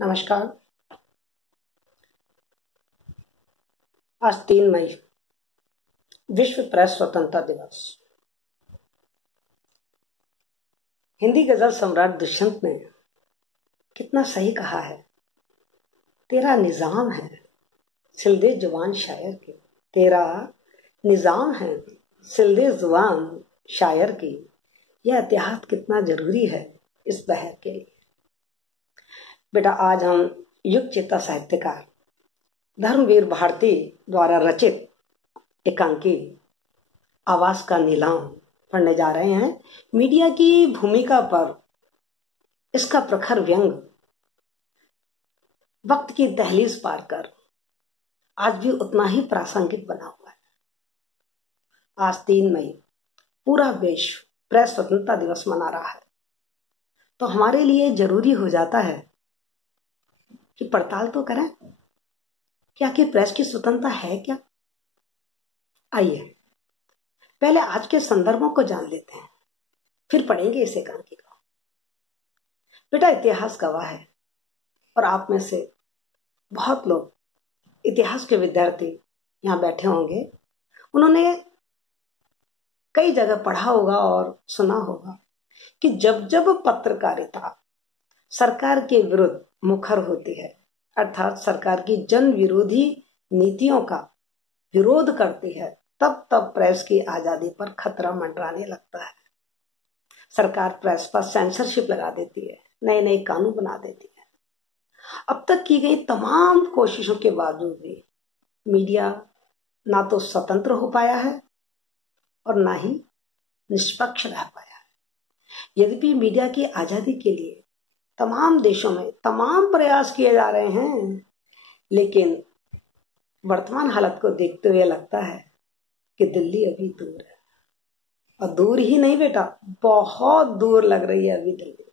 नमस्कार। आज 3 मई विश्व प्रेस स्वतंत्रता दिवस। हिंदी गजल सम्राट दुष्यंत ने कितना सही कहा है। तेरा निजाम है सिलदे जुबान शायर की, तेरा निजाम है सिलदे जुबान शायर की। यह इतिहास कितना जरूरी है इस बहर के लिए। बेटा, आज हम युग चेता साहित्यकार धर्मवीर भारती द्वारा रचित एकांकी आवाज का नीलाम पढ़ने जा रहे हैं। मीडिया की भूमिका पर इसका प्रखर व्यंग वक्त की दहलीज पार कर आज भी उतना ही प्रासंगिक बना हुआ है। आज 3 मई पूरा विश्व प्रेस स्वतंत्रता दिवस मना रहा है, तो हमारे लिए जरूरी हो जाता है कि पड़ताल तो करें कि आखिर प्रेस की स्वतंत्रता है क्या। आइए पहले आज के संदर्भों को जान लेते हैं, फिर पढ़ेंगे इस एकांकी को। बेटा, इतिहास गवाह है और आप में से बहुत लोग इतिहास के विद्यार्थी यहाँ बैठे होंगे। उन्होंने कई जगह पढ़ा होगा और सुना होगा कि जब जब पत्रकारिता सरकार के विरुद्ध मुखर होती है, अर्थात सरकार की जन विरोधी नीतियों का विरोध करती है, तब तब प्रेस की आजादी पर खतरा मंडराने लगता है। सरकार प्रेस पर सेंसरशिप लगा देती है, नए नए कानून बना देती है। अब तक की गई तमाम कोशिशों के बावजूद भी मीडिया ना तो स्वतंत्र हो पाया है और ना ही निष्पक्ष रह पाया है। यद्यपि मीडिया की आजादी के लिए तमाम देशों में तमाम प्रयास किए जा रहे हैं, लेकिन वर्तमान हालत को देखते हुए लगता है कि दिल्ली अभी दूर है। और दूर ही नहीं बेटा, बहुत दूर लग रही है अभी दिल्ली।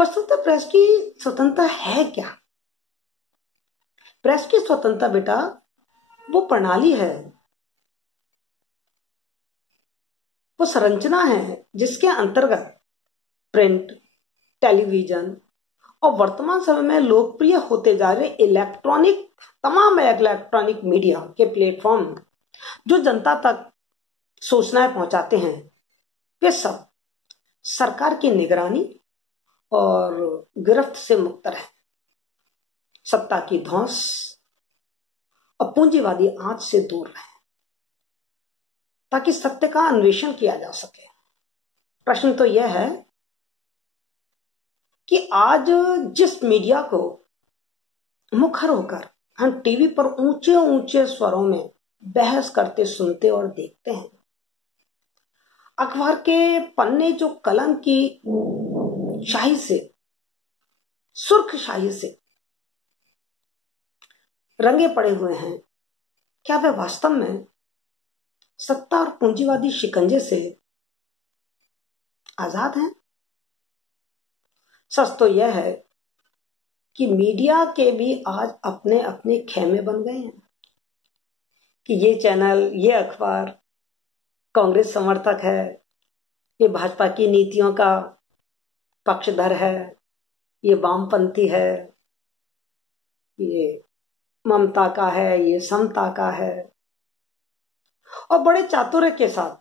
वस्तुतः प्रेस की स्वतंत्रता है क्या? प्रेस की स्वतंत्रता बेटा वो प्रणाली है, वो संरचना है जिसके अंतर्गत प्रिंट, टेलीविजन और वर्तमान समय में लोकप्रिय होते जा रहे तमाम इलेक्ट्रॉनिक मीडिया के प्लेटफॉर्म जो जनता तक सूचनाएं पहुंचाते हैं, वे सब सरकार की निगरानी और गिरफ्त से मुक्त रहे। सत्ता की धौंस और पूंजीवादी आंच से दूर रहे, ताकि सत्य का अन्वेषण किया जा सके। प्रश्न तो यह है कि आज जिस मीडिया को मुखर होकर हम टीवी पर ऊंचे ऊंचे स्वरों में बहस करते सुनते और देखते हैं, अखबार के पन्ने जो कलम की शाही से, सुर्ख शाही से रंगे पड़े हुए हैं, क्या वे वास्तव में सत्ता और पूंजीवादी शिकंजे से आजाद हैं? सच तो यह है कि मीडिया के भी आज अपने अपने खेमे बन गए हैं कि ये चैनल, ये अखबार कांग्रेस समर्थक है, ये भाजपा की नीतियों का पक्षधर है, ये वामपंथी है, ये ममता का है, ये समता का है। और बड़े चातुर्य के साथ,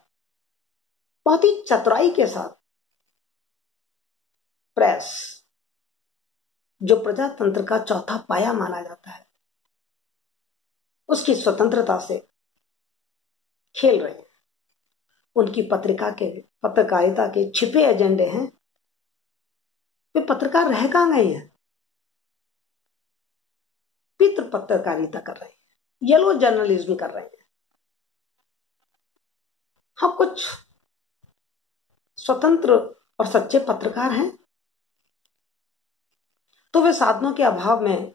बहुत ही चतुराई के साथ प्रेस, जो प्रजातंत्र का चौथा पाया माना जाता है, उसकी स्वतंत्रता से खेल रहे हैं। उनकी पत्रकारिता के छिपे एजेंडे हैं। वे पत्रकार रह कहां गए हैं? पितृ पत्रकारिता कर रहे हैं, येलो जर्नलिज्म कर रहे हैं। हाँ, कुछ स्वतंत्र और सच्चे पत्रकार हैं, तो वे साधनों के अभाव में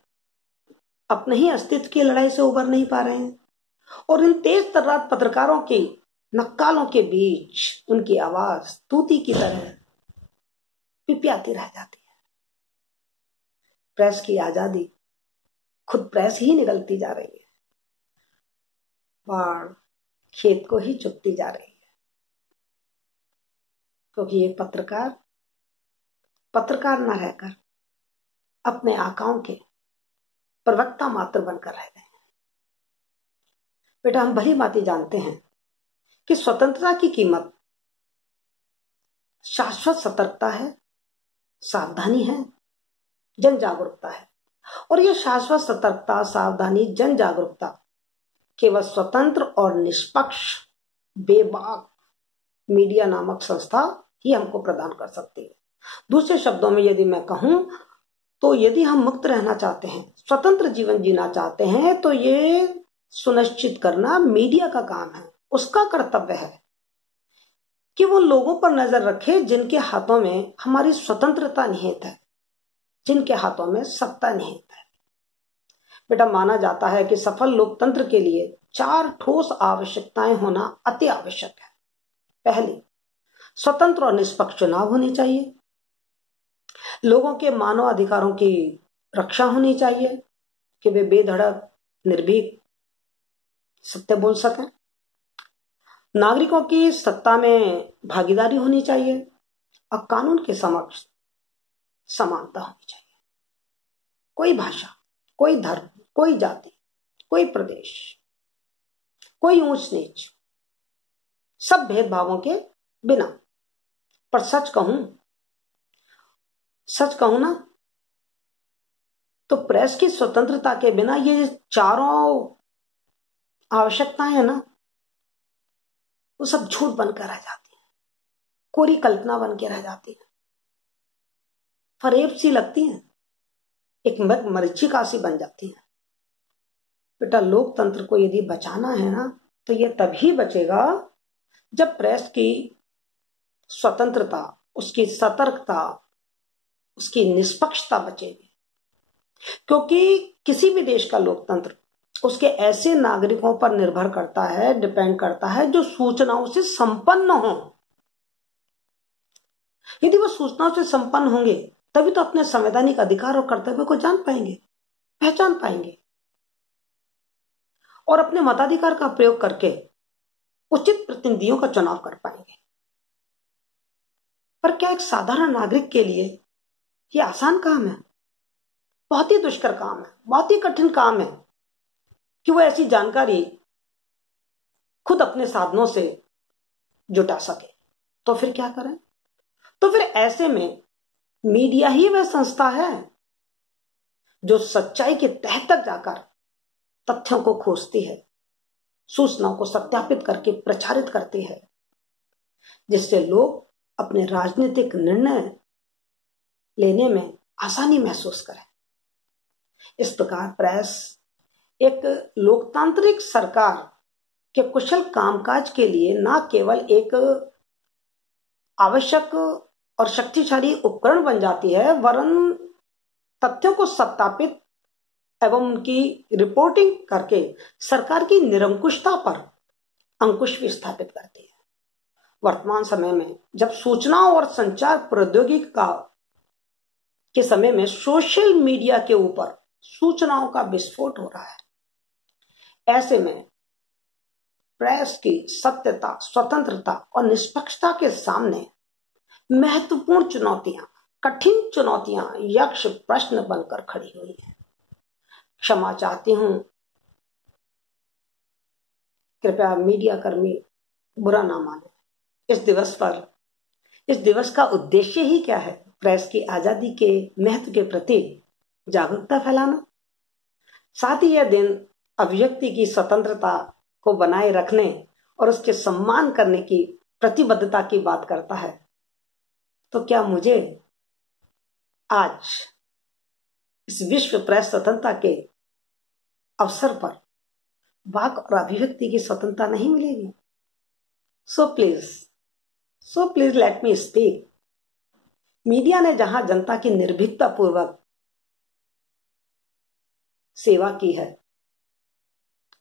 अपने ही अस्तित्व की लड़ाई से उबर नहीं पा रहे हैं। और इन तेज तर्रार पत्रकारों की नक्कालों के बीच उनकी आवाज तूती की तरह पिपियाती रह जाती है। प्रेस की आजादी खुद प्रेस ही निगलती जा रही है, बाढ़ खेत को ही चुगती जा रही है, क्योंकि ये पत्रकार न रहकर अपने आकाओं के प्रवक्ता मात्र बनकर रह गए। बेटा, हम भली भांति जानते हैं कि स्वतंत्रता की कीमत शाश्वत सतर्कता है, सावधानी है, जन जागरूकता है। और यह शाश्वत सतर्कता, सावधानी, जन जागरूकता केवल स्वतंत्र और निष्पक्ष बेबाक मीडिया नामक संस्था ही हमको प्रदान कर सकती है। दूसरे शब्दों में यदि मैं कहूं तो यदि हम मुक्त रहना चाहते हैं, स्वतंत्र जीवन जीना चाहते हैं, तो ये सुनिश्चित करना मीडिया का काम है, उसका कर्तव्य है कि वो लोगों पर नजर रखे जिनके हाथों में हमारी स्वतंत्रता निहित है, जिनके हाथों में सत्ता निहित है। बेटा, माना जाता है कि सफल लोकतंत्र के लिए 4 ठोस आवश्यकताएं होना अति आवश्यक है। पहली, स्वतंत्र और निष्पक्ष चुनाव होने चाहिए। लोगों के मानव अधिकारों की रक्षा होनी चाहिए कि वे बेधड़क निर्भीक सत्य बोल सकें। नागरिकों की सत्ता में भागीदारी होनी चाहिए और कानून के समक्ष समानता होनी चाहिए। कोई भाषा, कोई धर्म, कोई जाति, कोई प्रदेश, कोई ऊंच नीच, सब भेदभावों के बिना। पर सच कहूं ना, तो प्रेस की स्वतंत्रता के बिना ये चारों आवश्यकताएं है ना, वो सब झूठ बनकर रह जाती है, कोरी कल्पना बन के रह जाती है, फरेब सी लगती है, एक मरीचिका सी बन जाती है। बेटा, लोकतंत्र को यदि बचाना है ना, तो ये तभी बचेगा जब प्रेस की स्वतंत्रता, उसकी सतर्कता, उसकी निष्पक्षता बचेगी। क्योंकि किसी भी देश का लोकतंत्र उसके ऐसे नागरिकों पर निर्भर करता है, डिपेंड करता है, जो सूचनाओं से संपन्न हो। यदि वो सूचनाओं से संपन्न होंगे तभी तो अपने संवैधानिक अधिकार और कर्तव्य को जान पाएंगे, पहचान पाएंगे और अपने मताधिकार का प्रयोग करके उचित प्रतिनिधियों का चुनाव कर पाएंगे। पर क्या एक साधारण नागरिक के लिए यह आसान काम है? बहुत ही दुष्कर काम है, बहुत ही कठिन काम है कि वो ऐसी जानकारी खुद अपने साधनों से जुटा सके। तो फिर क्या करें? तो फिर ऐसे में मीडिया ही वह संस्था है जो सच्चाई के तह तक जाकर तथ्यों को खोजती है, सूचनाओं को सत्यापित करके प्रचारित करती है, जिससे लोग अपने राजनीतिक निर्णय लेने में आसानी महसूस करें। इस प्रकार प्रेस एक लोकतांत्रिक सरकार के कुशल कामकाज के लिए न केवल एक आवश्यक और शक्तिशाली उपकरण बन जाती है, वरन तथ्यों को सत्यापित एवं उनकी रिपोर्टिंग करके सरकार की निरंकुशता पर अंकुश भी स्थापित करती है। वर्तमान समय में जब सूचनाओं और संचार प्रौद्योगिकी के समय में सोशल मीडिया के ऊपर सूचनाओं का विस्फोट हो रहा है, ऐसे में प्रेस की सत्यता, स्वतंत्रता और निष्पक्षता के सामने महत्वपूर्ण चुनौतियां, कठिन चुनौतियां यक्ष प्रश्न बनकर खड़ी हुई हैं। क्षमा चाहती हूं, कृपया मीडिया कर्मी बुरा ना माने। इस दिवस का उद्देश्य ही क्या है? प्रेस की आजादी के महत्व के प्रति जागरूकता फैलाना। साथ ही यह दिन अभिव्यक्ति की स्वतंत्रता को बनाए रखने और उसके सम्मान करने की प्रतिबद्धता की बात करता है। तो क्या मुझे आज इस विश्व प्रेस स्वतंत्रता के अवसर पर वाक और अभिव्यक्ति की स्वतंत्रता नहीं मिलेगी? So please let me speak. Media ने जहां जनता की निर्भीकता पूर्वक सेवा की है,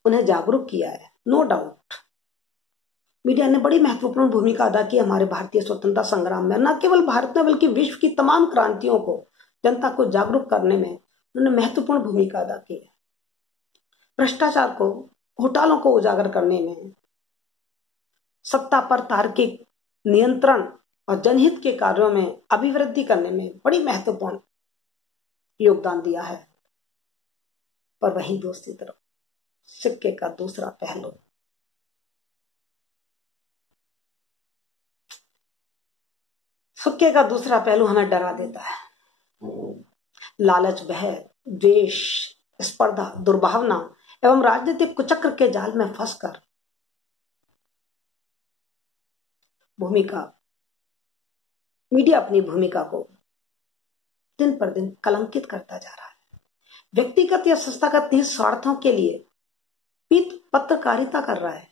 उन्हें जागरूक किया है, नो डाउट मीडिया ने बड़ी महत्वपूर्ण भूमिका अदा की हमारे भारतीय स्वतंत्रता संग्राम में। न केवल भारत में बल्कि विश्व की तमाम क्रांतियों को, जनता को जागरूक करने में उन्होंने महत्वपूर्ण भूमिका अदा की है। भ्रष्टाचार को, घोटालों को उजागर करने में, सत्ता पर तार्किक नियंत्रण और जनहित के कार्यों में अभिवृद्धि करने में बड़ी महत्वपूर्ण योगदान दिया है, पर वहीं दूसरी तरफ सिक्के का दूसरा पहलू, सिक्के का दूसरा पहलू हमें डरा देता है। लालच, भय, द्वेष, स्पर्धा, दुर्भावना एवं राजनीतिक कुचक्र के जाल में फंसकर मीडिया अपनी भूमिका को दिन पर दिन कलंकित करता जा रहा है। व्यक्तिगत या संस्थागत निहित स्वार्थों के लिए पत्रकारिता कर रहा है।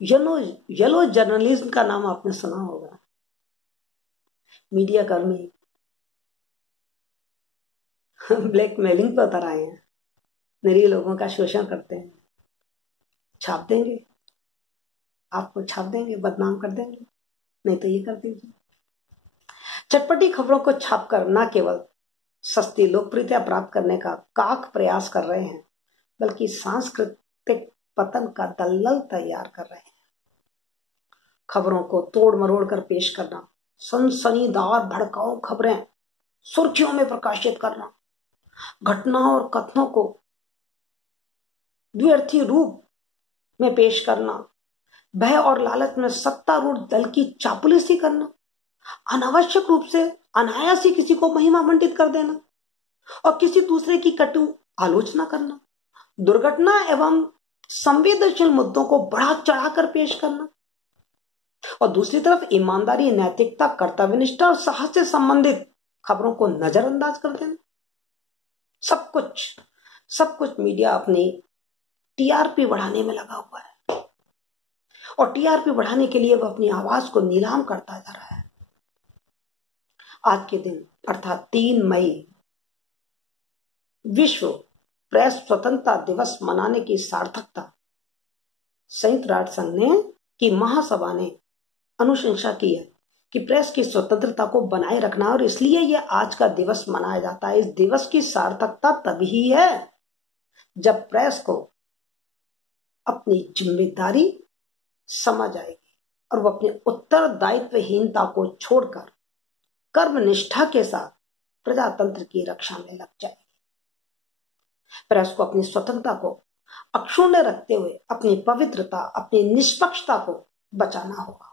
येलो जर्नलिज्म का नाम आपने सुना होगा। मीडिया कर्मी ब्लैकमेलिंग पर उतर आए हैं, निरीह लोगों का शोषण करते हैं। छाप देंगे, आपको छाप देंगे, बदनाम कर देंगे, नहीं तो ये कर दीजिए। चटपटी खबरों को छापकर न केवल सस्ती लोकप्रियता प्राप्त करने का काक प्रयास कर रहे हैं, बल्कि सांस्कृतिक पतन का दलदल तैयार कर रहे हैं। खबरों को तोड़ मरोड़ कर पेश करना, सनसनीदार भड़काऊ खबरें सुर्खियों में प्रकाशित करना, घटनाओं और कथनों को द्व्यर्थी रूप में पेश करना, भय और लालच में सत्तारूढ़ दल की चापलूसी करना, अनावश्यक रूप से अनायास ही किसी को महिमा मंडित कर देना और किसी दूसरे की कटु आलोचना करना, दुर्घटना एवं संवेदनशील मुद्दों को बढ़ा चढ़ाकर पेश करना और दूसरी तरफ ईमानदारी, नैतिकता, कर्तव्यनिष्ठा और साहस से संबंधित खबरों को नजरअंदाज कर देना। सब कुछ मीडिया अपनी टीआरपी बढ़ाने में लगा हुआ है और टीआरपी बढ़ाने के लिए वह अपनी आवाज को नीलाम करता जा रहा है। आज के दिन अर्थात 3 मई विश्व प्रेस स्वतंत्रता दिवस मनाने की सार्थकता संयुक्त राष्ट्र संघ की महासभा ने अनुशंसा की है कि प्रेस की स्वतंत्रता को बनाए रखना, और इसलिए यह आज का दिवस मनाया जाता है। इस दिवस की सार्थकता तभी है जब प्रेस को अपनी जिम्मेदारी समझ आएगी और वह अपनी उत्तरदायित्वहीनता को छोड़कर कर्मनिष्ठा के साथ प्रजातंत्र की रक्षा में लग जाएगी। प्रेस को अपनी स्वतंत्रता को अक्षुण्ण रखते हुए अपनी पवित्रता, अपनी निष्पक्षता को बचाना होगा।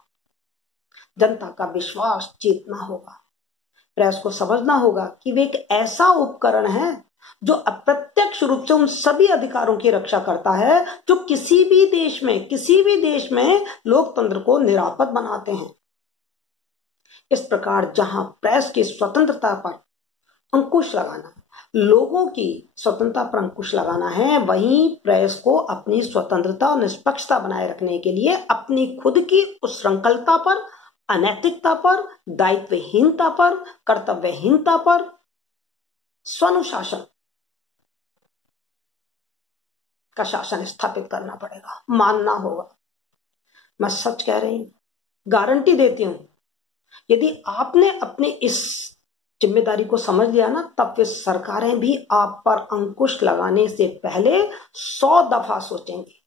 जनता का विश्वास जीतना होगा। प्रेस को समझना होगा कि वे एक ऐसा उपकरण है जो अप्रत्यक्ष रूप से उन सभी अधिकारों की रक्षा करता है जो किसी भी देश में लोकतंत्र को निरापद बनाते हैं। इस प्रकार जहां प्रेस की स्वतंत्रता पर अंकुश लगाना, लोगों की स्वतंत्रता पर अंकुश लगाना है, वहीं प्रेस को अपनी स्वतंत्रता और निष्पक्षता बनाए रखने के लिए अपनी खुद की उच्छृंखलता पर, अनैतिकता पर, दायित्वहीनता पर, कर्तव्यहीनता पर स्वानुशासन का शासन स्थापित करना पड़ेगा, मानना होगा। मैं सच कह रही हूं, गारंटी देती हूं, यदि आपने अपनी इस जिम्मेदारी को समझ लिया ना, तब फिर सरकारें भी आप पर अंकुश लगाने से पहले 100 दफा सोचेंगी।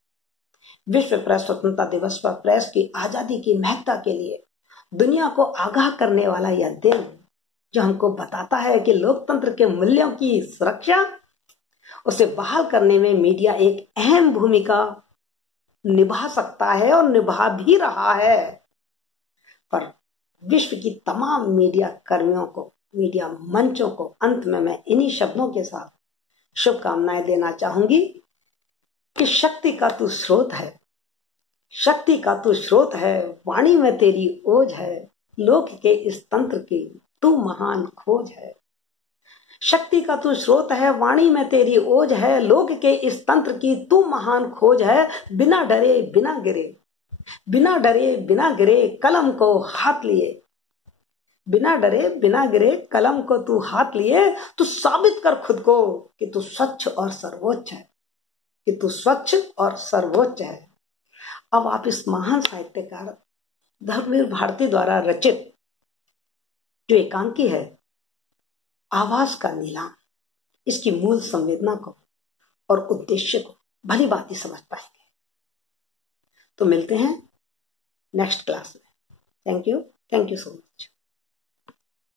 विश्व प्रेस स्वतंत्रता दिवस पर प्रेस की आजादी की महत्ता के लिए दुनिया को आगाह करने वाला यह दिन, जो हमको बताता है कि लोकतंत्र के मूल्यों की सुरक्षा, उसे बहाल करने में मीडिया एक अहम भूमिका निभा सकता है और निभा भी रहा है। पर विश्व की तमाम मीडिया कर्मियों को, मीडिया मंचों को अंत में मैं इन्हीं शब्दों के साथ शुभकामनाएं देना चाहूंगी कि शक्ति का तू स्रोत है, शक्ति का तू स्रोत है, वाणी में तेरी ओज है, लोक के इस तंत्र की तू महान खोज है। शक्ति का तू स्रोत है, वाणी में तेरी ओज है, लोक के इस तंत्र की तू महान खोज है। बिना डरे बिना गिरे, बिना डरे बिना गिरे कलम को हाथ लिए, बिना डरे बिना गिरे कलम को तू हाथ लिए, तू साबित कर खुद को कि तू स्वच्छ और सर्वोच्च है, कि तू स्वच्छ और सर्वोच्च है। अब आप इस महान साहित्यकार धर्मवीर भारती द्वारा रचित जो एकांकी है आवाज का नीलाम, इसकी मूल संवेदना को और उद्देश्य को भली भांति समझ पाएंगे। तो मिलते हैं नेक्स्ट क्लास में। Thank you so much.